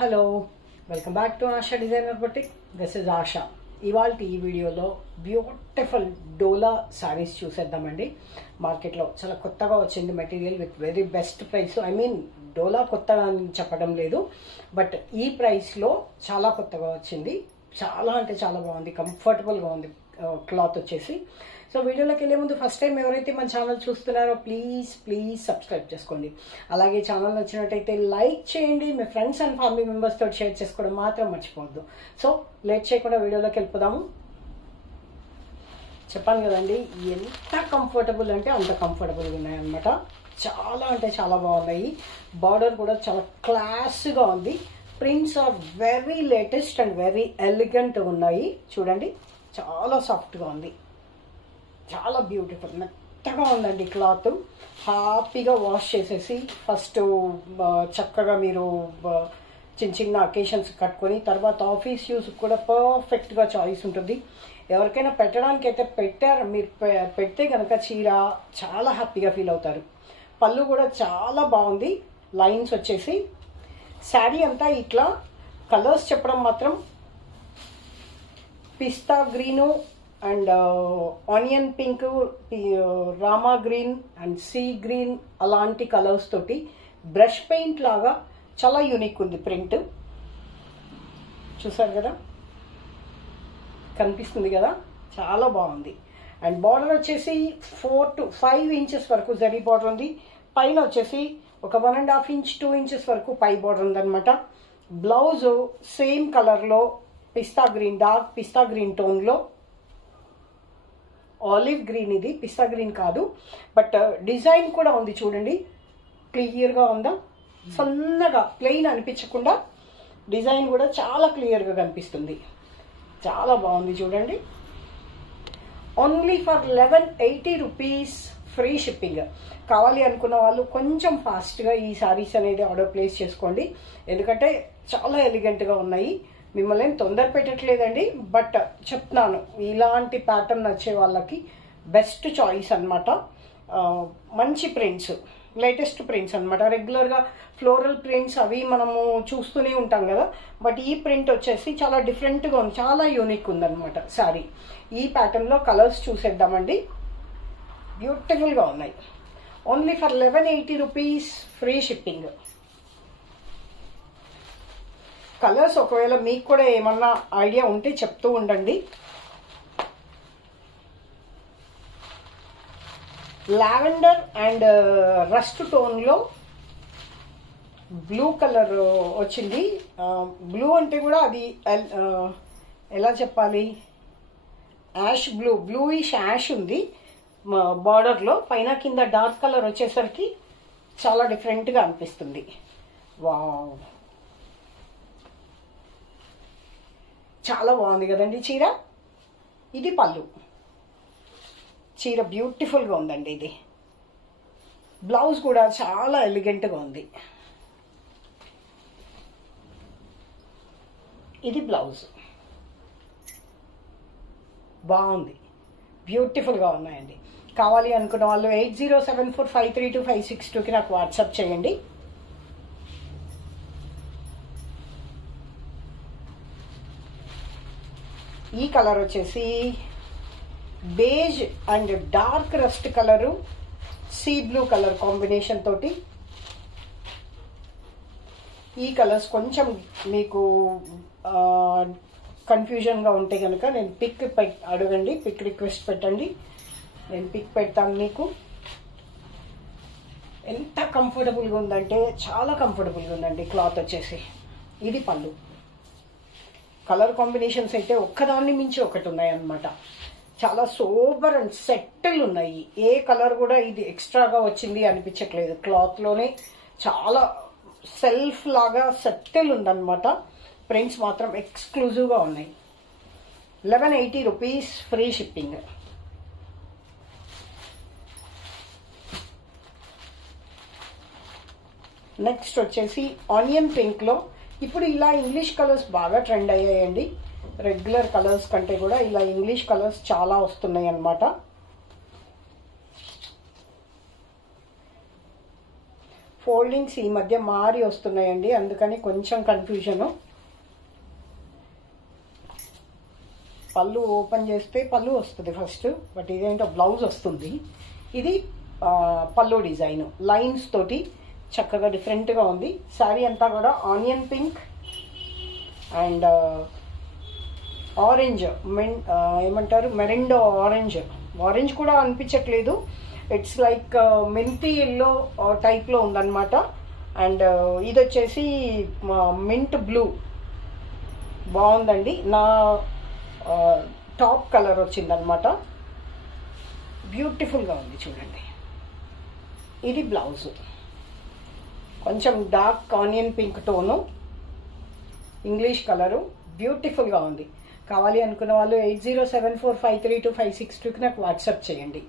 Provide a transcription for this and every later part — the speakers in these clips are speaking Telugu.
Hello welcome back to ASHA designer boutique. This is ASHA. ఇవాళ ఈ వీడియోలో బ్యూటిఫుల్ డోలా శారీస్ చూసేద్దామండి. మార్కెట్లో చాలా కొత్తగా వచ్చింది material with very best price. I mean డోలా కొత్తగా అని చెప్పడం లేదు, బట్ ఈ ప్రైస్లో చాలా కొత్తగా వచ్చింది. చాలా అంటే చాలా బాగుంది, కంఫర్టబుల్గా ఉంది క్లాత్ వచ్చేసి. సో వీడియోలోకి వెళ్ళే ముందు ఫస్ట్ టైం ఎవరైతే మన ఛానల్ చూస్తున్నారో ప్లీజ్ సబ్స్క్రైబ్ చేసుకోండి. అలాగే ఛానల్ నచ్చినట్టయితే లైక్ చేయండి. మీ ఫ్రెండ్స్ అండ్ ఫ్యామిలీ మెంబర్స్ తోటి షేర్ చేసుకోవడం మాత్రం మర్చిపోవద్దు. సో లేట్ చేయకుండా వీడియోలోకి వెళ్ళిపోదాము. చెప్పాను కదండి, ఎంత కంఫర్టబుల్ అంటే అంత కంఫర్టబుల్గా ఉన్నాయన్నమాట. చాలా అంటే చాలా బాగున్నాయి. బార్డర్ కూడా చాలా క్లాస్గా ఉంది. Prints are very latest and very elegant ఉన్నాయి. చూడండి, చాలా సాఫ్ట్గా ఉంది, చాలా బ్యూటిఫుల్, మెత్తగా ఉందండి క్లాత్. హ్యాపీగా వాష్ చేసేసి ఫస్ట్ చక్కగా మీరు చిన్న చిన్న అకేషన్స్ కట్టుకొని తర్వాత ఆఫీస్ యూస్ కూడా పర్ఫెక్ట్గా చాయిస్ ఉంటుంది. ఎవరికైనా పెట్టడానికి అయితే మీరు పెడితే కనుక చీర చాలా హ్యాపీగా ఫీల్ అవుతారు. పళ్ళు కూడా చాలా బాగుంది. లైన్స్ వచ్చేసి శారీ అంతా ఇట్లా కలర్స్ చెప్పడం మాత్రం పిస్తా green and onion pink, Rama green and sea green అలాంటి కలర్స్ తోటి బ్రష్ పెయింట్ లాగా చాలా యూనిక్ ఉంది. ప్రింట్ చూసారు కదా, కనిపిస్తుంది కదా, చాలా బాగుంది. అండ్ బార్డర్ వచ్చేసి 4 to 5 inches వరకు జరీ బార్డర్ ఉంది. పైన వచ్చేసి ఒక 1.5 inch 2 inches వరకు పై బార్డర్ ఉందన్నమాట. బ్లౌజ్ సేమ్ కలర్లో పిస్తా గ్రీన్, డార్క్ పిస్తా గ్రీన్ టోన్లో, ఆలివ్ గ్రీన్, ఇది పిస్తా గ్రీన్ కాదు, బట్ డిజైన్ కూడా ఉంది చూడండి, క్లియర్గా ఉందా, సన్నగా ప్లెయిన్ అనిపించకుండా డిజైన్ కూడా చాలా క్లియర్గా కనిపిస్తుంది. చాలా బాగుంది చూడండి. Only for 1180 rupees, free shipping. కావాలి అనుకున్న వాళ్ళు కొంచెం ఫాస్ట్గా ఈ సారీస్ అనేది ఆర్డర్ ప్లేస్ చేసుకోండి, ఎందుకంటే చాలా ఎలిగెంట్గా ఉన్నాయి. మిమ్మల్ని ఏం తొందర పెట్టట్లేదండి, బట్ చెప్తున్నాను, ఇలాంటి ప్యాటర్న్ నచ్చే వాళ్ళకి బెస్ట్ చాయిస్ అనమాట. మంచి ప్రింట్స్, లేటెస్ట్ ప్రింట్స్ అనమాట. రెగ్యులర్గా ఫ్లోరల్ ప్రింట్స్ అవి మనము చూస్తూనే ఉంటాం కదా, బట్ ఈ ప్రింట్ వచ్చేసి చాలా డిఫరెంట్గా ఉంది, చాలా యూనిక్ ఉందన్నమాట శారీ. ఈ ప్యాటర్న్లో కలర్స్ చూసేద్దామండి. బ్యూటిఫుల్గా ఉన్నాయి. Only for 1180 rupees, free shipping. Colours ఒకవేళ మీకు కూడా ఏమన్నా ఐడియా ఉంటే చెప్తూ ఉండండి. లావెండర్ అండ్ రస్ట్ టోన్లో బ్లూ కలర్ వచ్చింది. బ్లూ అంటే కూడా అది ఎలా చెప్పాలి, యాష్ బ్లూ, బ్లూయిష్ యాష్ ఉంది బార్డర్లో. పైన కింద డార్క్ కలర్ వచ్చేసరికి చాలా డిఫరెంట్గా అనిపిస్తుంది. వావ్, చాలా బాగుంది కదండి చీర. ఇది పళ్ళు. చీర బ్యూటిఫుల్గా ఉందండి. ఇది బ్లౌజ్ కూడా చాలా ఎలిగెంట్గా ఉంది. ఇది బ్లౌజ్ బాగుంది, బ్యూటిఫుల్గా ఉన్నాయండి. కావాలి అనుకున్న వాళ్ళు 8074532562కి నాకు వాట్సాప్ చేయండి. ఈ కలర్ వచ్చేసి beige and dark rust colour, sea blue colour combination తోటి. ఈ కలర్స్ కొంచెం మీకు కన్ఫ్యూజన్గా ఉంటే కనుక నేను పిక్ అడగండి, పిక్ రిక్వెస్ట్ పెట్టండి, నేను పిక్ పెడతాను మీకు. ఎంత కంఫర్టబుల్గా ఉందంటే చాలా కంఫర్టబుల్గా ఉందండి క్లాత్ వచ్చేసి. ఇది పళ్ళు. కలర్ కాంబినేషన్స్ అయితే ఒక్కదాన్ని మించి ఒకటి ఉన్నాయి అన్నమాట. చాలా సోబర్ అండ్ సెటిల్ ఉన్నాయి. ఏ కలర్ కూడా ఇది ఎక్స్ట్రాగా వచ్చింది అనిపించట్లేదు. క్లాత్లోనే చాలా సెల్ఫ్ లాగా సెటిల్ ఉందన్నమాట. ప్రింట్స్ మాత్రం ఎక్స్క్లూజివ్గా ఉన్నాయి. 1180 రూపీస్, ఫ్రీ షిప్పింగ్. నెక్స్ట్ వచ్చేసి ఆనియన్ పింక్లో. ఇప్పుడు ఇలా ఇంగ్లీష్ కలర్స్ బాగా ట్రెండ్ అయ్యాయండి. రెగ్యులర్ కలర్స్ కంటే కూడా ఇలా ఇంగ్లీష్ కలర్స్ చాలా వస్తున్నాయి అన్నమాట. ఫోల్డింగ్స్ ఈ మధ్య మారి వస్తున్నాయండి, అందుకని కొంచెం కన్ఫ్యూజను. పళ్ళు ఓపెన్ చేస్తే పళ్ళు వస్తుంది ఫస్ట్, బట్ ఇదేంటో బ్లౌజ్ వస్తుంది. ఇది పళ్ళు డిజైన్ లైన్స్ తోటి చక్కగా డిఫరెంట్గా ఉంది. శారీ అంతా కూడా ఆనియన్ పింక్ అండ్ ఆరెంజ్, ఏమంటారు మెరిండో ఆరెంజ్. ఆరెంజ్ కూడా అనిపించట్లేదు, ఇట్స్ లైక్ మెంతి ఎల్లో టైప్లో ఉందన్నమాట. అండ్ ఇది వచ్చేసి మింట్ బ్లూ, బాగుందండి. నా టాప్ కలర్ వచ్చిందనమాట, బ్యూటిఫుల్గా ఉంది చూడండి. ఇది బ్లౌజ్, కొంచెం dark onion pink tone, English colour, బ్యూటిఫుల్గా ఉంది. కావాలి అనుకున్న వాళ్ళు 8074532562కి నాకు వాట్సాప్ చేయండి.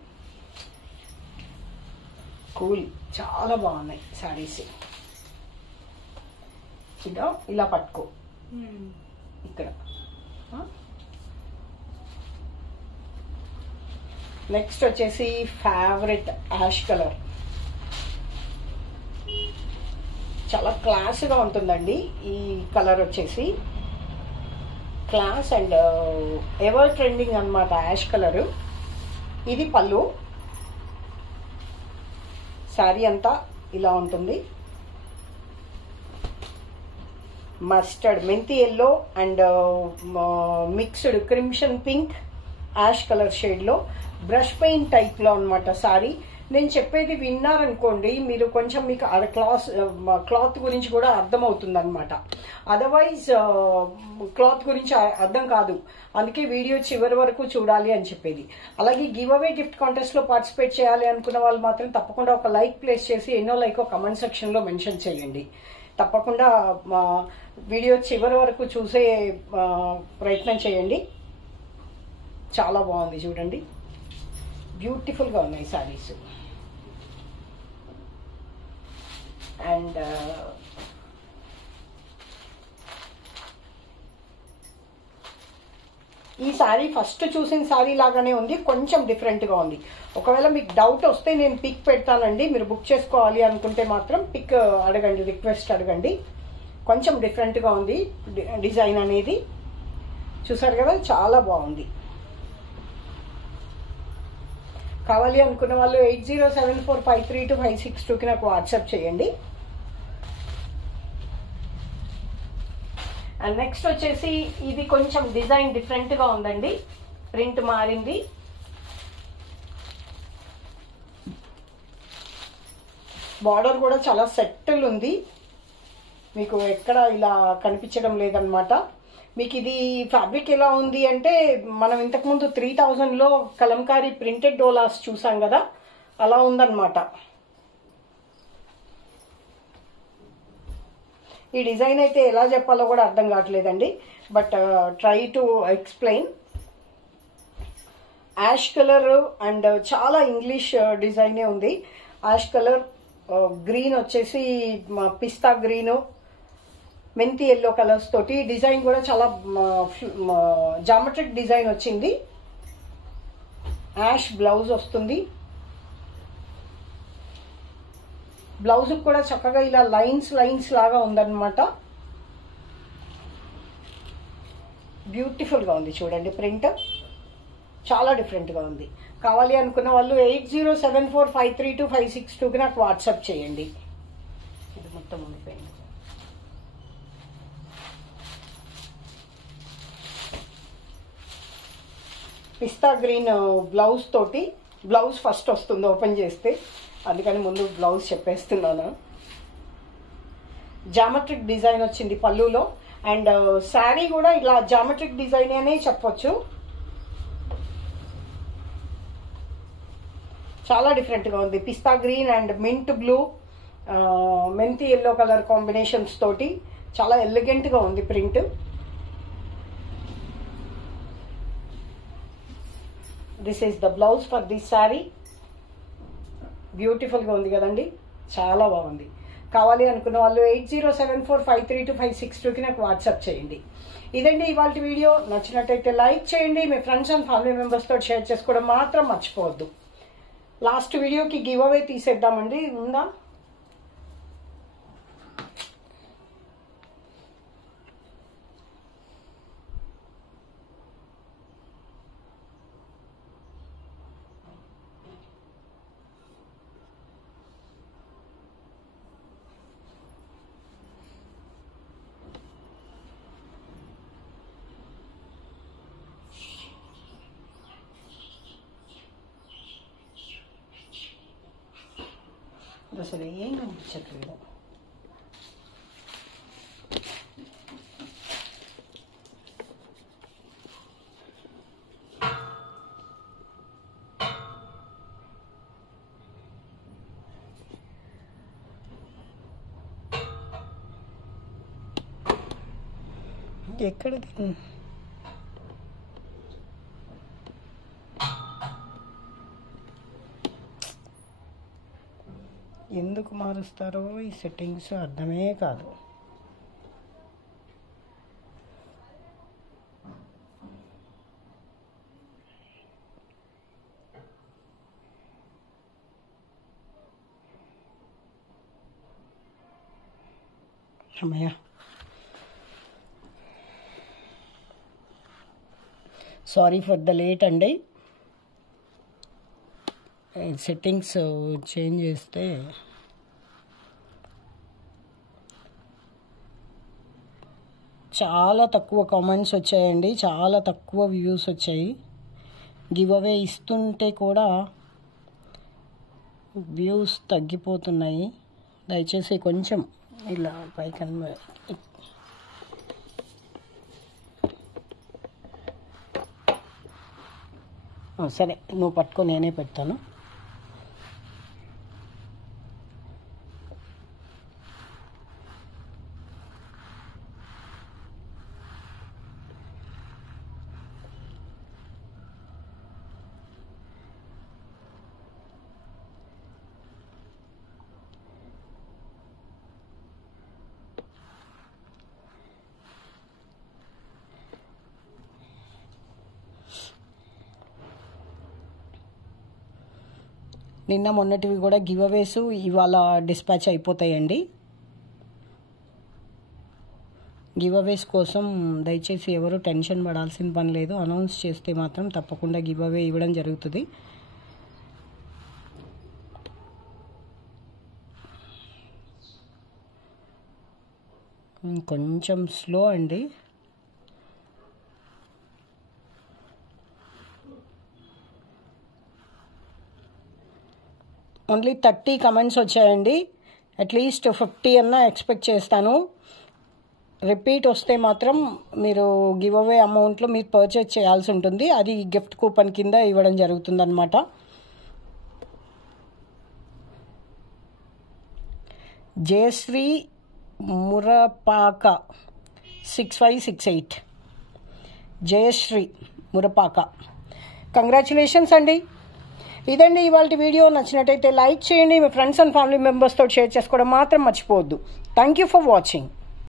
కూల్, చాలా బాగున్నాయి శారీస్. ఇలా పట్టుకో ఇక్కడ. నెక్స్ట్ వచ్చేసి ఫేవరెట్ యాష్ కలర్, చాలా క్లాస్గా ఉంటుందండి ఈ కలర్ వచ్చేసి. క్లాస్ అండ్ ఎవర్ ట్రెండింగ్ అన్నమాట యాష్ కలరు. ఇది పళ్ళు, శారీ అంతా ఇలా ఉంటుంది. మస్టర్డ్, మెంతి yellow and mixed crimson pink ash colour షేడ్లో బ్రష్ పెయింట్ టైప్లో అనమాట శారీ. నేను చెప్పేది విన్నారనుకోండి మీరు, కొంచెం మీకు క్లాత్ గురించి కూడా అర్థమవుతుంది అనమాట. అదర్వైజ్ క్లాత్ గురించి అర్థం కాదు, అందుకే వీడియో చివరి వరకు చూడాలి అని చెప్పేది. అలాగే గివ్ అవే గిఫ్ట్ కాంటెస్ట్లో పార్టిసిపేట్ చేయాలి అనుకున్న వాళ్ళు మాత్రం తప్పకుండా ఒక లైక్ ప్లేస్ చేసి ఎన్నో లైకో కమెంట్ సెక్షన్లో మెన్షన్ చేయండి. తప్పకుండా వీడియో చివరి వరకు చూసే ప్రయత్నం చేయండి. చాలా బాగుంది చూడండి, బ్యూటిఫుల్గా ఉన్నాయి శారీస్. అండ్ ఈ శారీ ఫస్ట్ చూసిన శారీ లాగానే ఉంది, కొంచెం డిఫరెంట్గా ఉంది. ఒకవేళ మీకు డౌట్ వస్తే నేను పిక్ పెడతానండి, మీరు బుక్ చేసుకోవాలి అనుకుంటే మాత్రం పిక్ అడగండి, రిక్వెస్ట్ అడగండి. కొంచెం డిఫరెంట్గా ఉంది డిజైన్ అనేది, చూసారు కదా, చాలా బాగుంది. కావాలి అనుకున్న వాళ్ళు 8074532562కి నాకు వాట్సాప్ చేయండి. అండ్ నెక్స్ట్ వచ్చేసి ఇది కొంచెం డిజైన్ డిఫరెంట్గా ఉందండి, ప్రింట్ మారింది. బార్డర్ కూడా చాలా సెటిల్ ఉంది, మీకు ఎక్కడ ఇలా కనిపించడం లేదనమాట. మీకు ఇది ఫ్యాబ్రిక్ ఎలా ఉంది అంటే, మనం ఇంతకుముందు 3000లో కలంకారీ ప్రింటెడ్ డోలాస్ చూసాం కదా, అలా ఉందన్నమాట. ఈ డిజైన్ అయితే ఎలా చెప్పాలో కూడా అర్థం కావట్లేదండి, but try to explain. Ash colour and చాలా ఇంగ్లీష్ డిజైనే ఉంది. యాష్ కలర్, గ్రీన్ వచ్చేసి పిస్తా గ్రీను, మెంతి ఎల్లో కలర్స్ తోటి డిజైన్ కూడా చాలా జామెట్రిక్ డిజైన్ వచ్చింది. యాష్ బ్లౌజ్ వస్తుంది. బ్లౌజ్ కూడా చక్కగా ఇలా లైన్స్ లాగా ఉందన్నమాట, బ్యూటిఫుల్గా ఉంది చూడండి. ప్రింట్ చాలా డిఫరెంట్గా ఉంది. కావాలి అనుకున్న వాళ్ళు 8074532562కి నాకు వాట్సాప్ చేయండి. ఇది మొత్తం ఉండిపోయింది. పిస్తా గ్రీన్ బ్లౌజ్ తోటి, బ్లౌజ్ ఫస్ట్ వస్తుంది ఓపెన్ చేస్తే, అందుకని ముందు బ్లౌజ్ చెప్పేస్తున్నాను. జామెట్రిక్ డిజైన్ వచ్చింది పళ్ళులో, అండ్ శారీ కూడా ఇలా జామెట్రిక్ డిజైన్ అనే చెప్పొచ్చు. చాలా డిఫరెంట్గా ఉంది. పిస్తా గ్రీన్ అండ్ మింట్ బ్లూ, మెంతి ఎల్లో కలర్ కాంబినేషన్స్ తోటి చాలా ఎలిగెంట్గా ఉంది print. This is the blouse for this sari. బ్యూటిఫుల్గా ఉంది కదండి, చాలా బాగుంది. కావాలి అనుకున్న వాళ్ళు 8074532562కి నాకు వాట్సాప్ చేయండి. ఇదండి ఇవాళ వీడియో. నచ్చినట్టయితే లైక్ చేయండి, మీ ఫ్రెండ్స్ అండ్ ఫ్యామిలీ మెంబర్స్తో షేర్ చేసుకోవడం మాత్రం మర్చిపోవద్దు. లాస్ట్ వీడియోకి గివ్ అవే తీసేద్దామండి, ఉందా? అసలు ఏం కనిపించట్లేదు. ఎక్కడికి ఎందుకు మారుస్తారో ఈ సెట్టింగ్స్ అర్థమే కాదు. అమ్మయ్య, సారీ ఫర్ ద లేట్ అండి. సెట్టింగ్స్ చేంజ్ చేస్తే చాలా తక్కువ కామెంట్స్ వచ్చాయండి, చాలా తక్కువ వ్యూస్ వచ్చాయి. గివ్ అవే ఇస్తుంటే కూడా వ్యూస్ తగ్గిపోతున్నాయి. దయచేసి కొంచెం ఇలా పైకి సరే, నువ్వు పట్టుకో, నేనే పెడతాను. నిన్న మొన్నటివి కూడా గివ్ అవేస్ ఇవాళ డిస్పాచ్ అయిపోతాయండి. గివ్ అవేస్ కోసం దయచేసి ఎవరు టెన్షన్ పడాల్సిన పని లేదు. అనౌన్స్ చేస్తే మాత్రం తప్పకుండా గివ్ అవే ఇవ్వడం జరుగుతుంది. కొంచెం స్లో అండి. ఓన్లీ 30 కమెంట్స్ వచ్చాయండి. అట్లీస్ట్ 50 అన్నా ఎక్స్పెక్ట్ చేస్తాను. రిపీట్ వస్తే మాత్రం మీరు గివ్ అవే అమౌంట్లో మీరు పర్చేజ్ చేయాల్సి ఉంటుంది. అది గిఫ్ట్ కూపన్ కింద ఇవ్వడం జరుగుతుంది అన్నమాట. జయశ్రీ మురపాక 6568, జయశ్రీ మురపాక, కంగ్రాచులేషన్స్ అండి. ఇదండి ఇవాళ వీడియో. నచ్చినట్టయితే లైక్ చేయండి. మీ ఫ్రెండ్స్ అండ్ ఫ్యామిలీ మెంబర్స్తో షేర్ చేసుకోవడం మాత్రం మర్చిపోవద్దు. Thank you for watching.